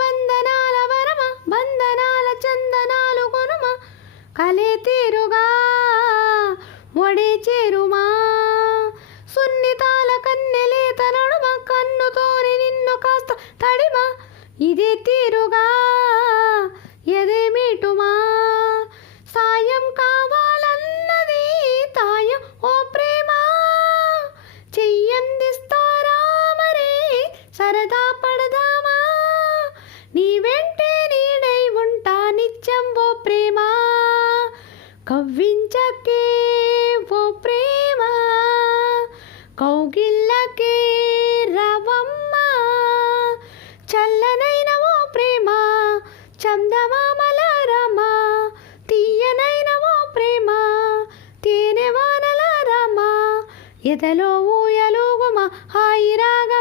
వందనాల వరమ వందనాల చందనాలు కొనుమ కలే తీరుగా ఒడి చేరుమా సున్నితాల కన్నెలేత నడుమ కన్నుతోని నిన్ను కాస్త తడిమ ఇదే తీరుగా ఎదే మీటుమా సాయం కావాలన్నది తాయం ఓ ప్రేమ చెయ్యందిస్తారా మరే సరదా పడదామా నీ వెంటే నీడై ఉంటా నిత్యం ఓ ప్రేమ కవ్వించకే ఓ ప్రేమ కౌగిల్లకే రవమ్మ చల్లనైన ఓ ప్రేమ చందమామల రమ తీయనైన ఓ ప్రేమ తేనె వానల రమ ఎదలో ఊయలుగుమ హాయి రాగ